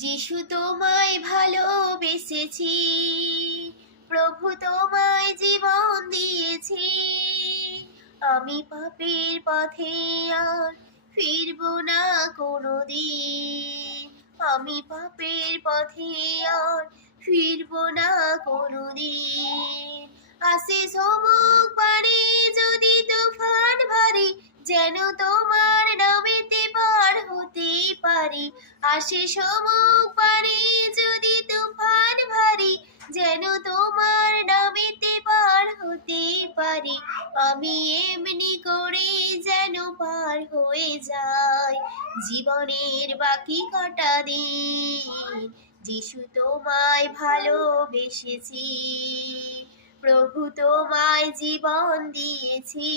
যিশু তোমায় ভালোবেসেছি, প্রভু তোমায় জীবন দিয়েছি। আমি পাপের পথে আর ফিরবো না কোনোদিন। আমি পাপের পথে আর ফিরবো না কোনোদিন। আসে সমুখ পারে যদি তুফান ভারী, যেন তোমার নামেতে পার হতে পারি। আসে সমুখ পারে যদি তুফান ভারী, যেন তোমার নামেতে পার হতে পারি। আমি এমনি করে যেন পার হয়ে যাই জীবনের বাকি কটা দিন। যিশু তোমায় ভালোবেসেছি, প্রভু তোমায় জীবন দিয়েছি।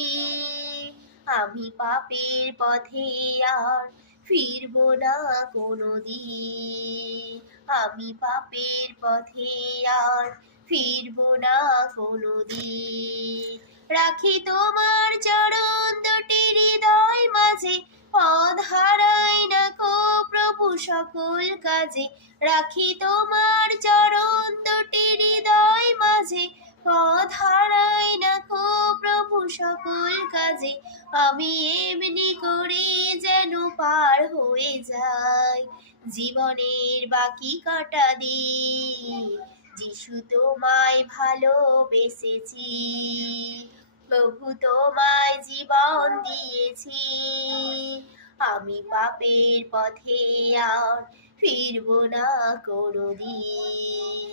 আমি পাপের পথে আর ফিরবো না কোনোদিন। আমি পাপের পথে আর ফিরবো না কোনোদিন। রাখি তোমার চরণ দুটি হৃদয় মাঝে, পথ হারাই না কো প্রভু সকল কাজে। রাখি তোমার চরণ দুটি হৃদয় মাঝে, পথ হারাই না কো প্রভু সকল কাজে। আমি এমনি করে যেন পার হয়ে যাই জীবনের বাকি কটা দিন। যিশু তোমায় ভালোবেসেছি, প্রভু তোমায় জীবন দিয়েছি। আমি পাপের পথে আর ফিরবো না কোনোদিন।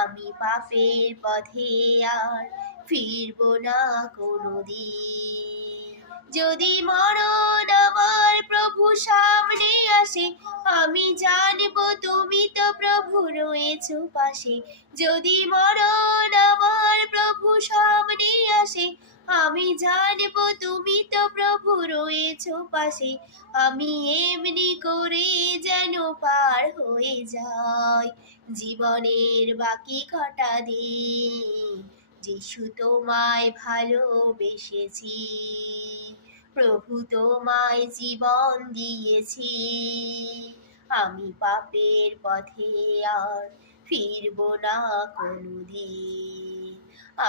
আমি পাপের পথে আর ফিরবো না কোনোদিন। যদি মরণ আমার প্রভু সামনে আসে, আমি জানবো তুমি তো প্রভু রয়েছো পাশে। যদি মরণ আমার প্রভু সামনে আসে, আমি জানবো তুমি তো প্রভু রয়েছো পাশে। আমি এমনি করে যেন পার হয়ে যাই জীবনের বাকি কটা দিন। যিশু তোমায় ভালোবেসেছি, প্রভু তোমায় জীবন দিয়েছি। আমি পাপের পথে আর ফিরবো না কোনোদিন।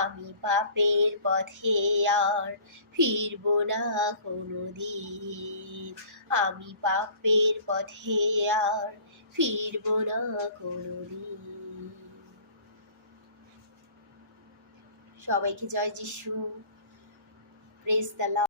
আমি পাপের পথে আর ফিরবো না কোনোদিন। আমি পাপের পথে আর ফিরবো না কোনোদিন। সবাইকে জয় যিশু। Praise the Lord.